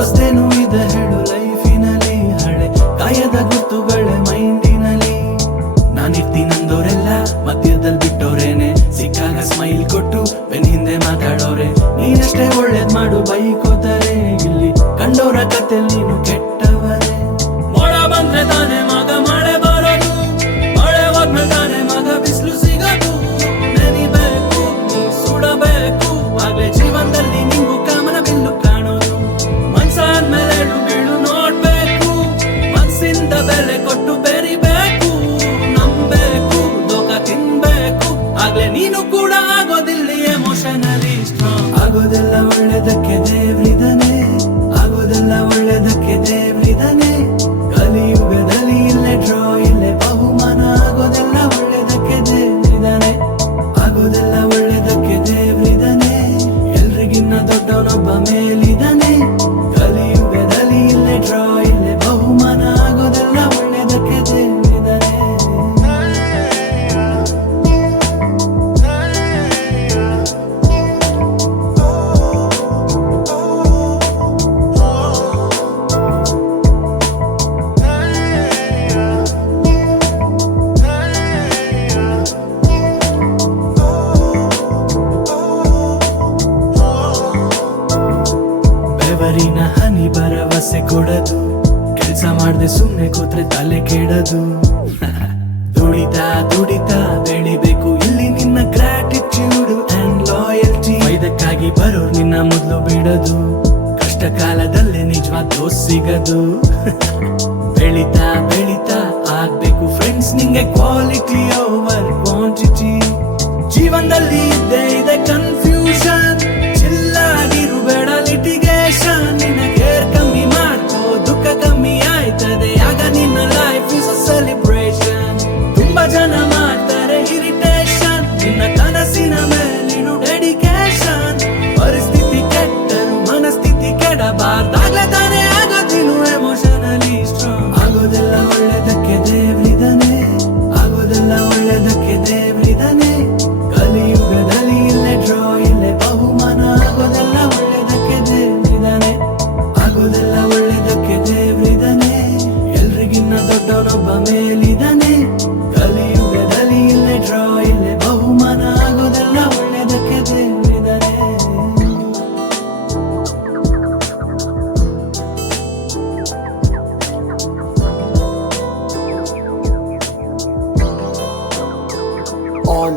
ಹೊಸದೇನು ಇದೆ ಹೇಳು ಲೈಫಿನಲ್ಲಿ, ಹಳೆ ಕಾಯದ ಗುರ್ತುಗಳೇ ಮೈಂಡಿನಲ್ಲಿ. ನಾನಿರ್ತೀನಂದೋರೆಲ್ಲ ಮಧ್ಯದಲ್ಲಿ ಬಿಟ್ಟೋರೇನೆ, ಸಿಕ್ಕಾಗ ಸ್ಮೈಲ್ ಕೊಟ್ಟು ಬೆನ್ ಹಿಂದೆ ಮಾತಾಡೋರೆ. ನೀನಷ್ಟೇ ಒಳ್ಳೇದ್ ಮಾಡು ಬೈಕೋತಾರೆ, ಇಲ್ಲಿ ಕಂಡೋರ ಕತೆ ನೀನು ಕೆಟ್ಟವರೇ. ಮೋಡ ಬಂದ್ರೆ ತಾನೆ ಮಗ ಮಳೆ ಬರೋದು, ಮಳೆ ಹೋದ್ಮೇಲೆ ತಾನೆ ಮಗ ಬಿಸಿಲು ಸಿಗೋದು. ನೆನಿಬೇಕು ನೀ ಸುಡಬೇಕು, ಆಗ್ಲೇ ಜೀವನದಲ್ಲಿ ನಿಂಗು ಕಾಮನ ಬಿಲ್ಲು ಕಾಣೋದು. ಮನ್ಸಾದ್ಮೇಲೆ ಬೀಳು ನೋಡ್ಬೇಕು, ಮನ್ಸಿಂದ ಬೆಲೆ ಕೊಟ್ಟು ಬೆರಿಬೇಕು. ನಂಬೇಕು ಲೋಕ ತಿನ್ಬೇಕು, ಆಗ್ಲೇ ನೀನು ಕೂಡ ಆಗೋದಿಲ್ಲ ಎಮೋಷನಲಿ ಸ್ಟ್ರಾಂಗ್. ಆಗೋದೆಲ್ಲ ಒಳ್ಳೇದಕ್ಕೆ ದೇವ್ರಿದಾನೆ, ಆಗೋದೆಲ್ಲ ಒಳ್ಳೇದಕ್ಕೆ ದೇವ್ರಿದಾನೆ. ಕಲಿಯುಗದಲ್ಲಿ ಇಲ್ಲೇ ಡ್ರಾ ಇಲ್ಲೇ ಬಹುಮಾನ, ಆಗೋದೆಲ್ಲ ಒಳ್ಳೇದಕ್ಕೆ ದೇವ್ರಿದಾನೆ, ಆಗೋದೆಲ್ಲ ಒಳ್ಳೇದಕ್ಕೆ ದೇವ್ರಿದಾನೆ. ಎಲ್ರಿಗಿನ್ನ ದೊಡ್ಡವನೊಬ್ಬ ಮೇಲಿದಾನೆ. ಕಲಿಯುಗದಲ್ಲಿ ಇಲ್ಲೇ ಡ್ರಾ ಇಲ್ಲೇ ಬಹುಮಾನ, ಆಗೋದೆಲ್ಲ ಒಳ್ಳೇದಕ್ಕೆ ದೇವ್ರಿದಾನೆ. ಬೆವರಿನ ಹನಿ ಭರವಸೆ ಕೊಡದು, ಕೆಲ್ಸ ಮಾಡ್ದೆ ಸುಮ್ನೆ ಕೂತ್ರೆ ತಲೆ ಕೆಡದು. ದುಡಿತಾ ದುಡಿತಾ ಬೆಳಿಬೇಕು ಇಲ್ಲಿ ನಿನ್ನ ಗ್ರಾಟಿಟ್ಯೂಡ್ ಅಂಡ್ ಲಾಯಲ್ಟಿ. ಇದಕ್ಕಾಗಿ ಬರೋರು ನಿನ್ನ ಮೊದಲು ಬಿಡದು, ಕಷ್ಟ ಕಾಲದಲ್ಲೇ ನಿಜವಾದ ದೋಸ್ತ್ ಸಿಗದು. ಬೆಳಿತಾ ಬೆಳಿತಾ ಆಗ್ಬೇಕು ಫ್ರೆಂಡ್ಸ್ ನಿಂಗೆ ಕ್ವಾಲಿಟಿ ಓವರ್ ಕ್ವಾಂಟಿಟಿ. ಜೀವನದಲ್ಲಿ ಇದ್ದೇ ಇದೆ ಕನ್ಫ್ಯೂಷನ್, ಚಿಲ್ಲಾಗಿರು ಬೇಡ ಲಿಟಿಗೇಷನ್. ನಿನ್ನ ಕೇರ್ ಕಮ್ಮಿ ಮಾಡ್ಕೋ ದುಃಖ ಕಮ್ಮಿ ಆಯ್ತದೆ, ಆಗ ನಿನ್ನ ಲೈಫ್ ಇಸ್ ಅ ಸೆಲಿಬ್ರೇಷನ್. ತುಂಬಾ ಜನ ಮಾಡ್ತಾರೆ ಇರಿಟೇಷನ್, ನಿನ್ನ ಕನಸಿನ ಮೇಲಿನು ಡೆಡಿಕೇಶನ್. ಪರಿಸ್ಥಿತಿ ಕೆಟ್ಟರು ಮನಸ್ಥಿತಿ ಕೆಡಬಾರ್ದಾಗ್ಲೇ ತಾನೇ ಆಗೋದಿನು ಎಮೋಷನಲಿ ಸ್ಟ್ರಾಂಗ್. ಆಗೋದೆಲ್ಲ ಒಳ್ಳೇದಕ್ಕೆ ದೇವ್ರಿದಾನೆ, ಆಗೋದೆಲ್ಲ ಒಳ್ಳೇದಕ್ಕೆ ದೇವ್ರಿದಾನೆ. ಕಲಿಯುಗದಲ್ಲಿ ಇಲ್ಲೇ ಡ್ರಾ ಇಲ್ಲೇ ಬಹುಮಾನ, ಆಗೋದೆಲ್ಲ ಒಳ್ಳೇದಕ್ಕೆ ದೇವ್ರಿದಾನೆ, ಆಗೋದೆಲ್ಲ ಒಳ್ಳೇದಕ್ಕೆ ದೇವ್ರಿದಾನೆ. ಎಲ್ರಿಗಿನ್ನ ದೊಡ್ಡವನೊಬ್ಬ ಮೇಲಿದಾನೆ. ಕಲಿಯುಗದಲ್ಲಿ ಇಲ್ಲೇ ಡ್ರಾ ಇಲ್ಲೇ ಬಹುಮಾನ, ಆಗೋದೆಲ್ಲ ಒಳ್ಳೇದಕ್ಕೆ ದೇವ್ರಿದಾನೆ. all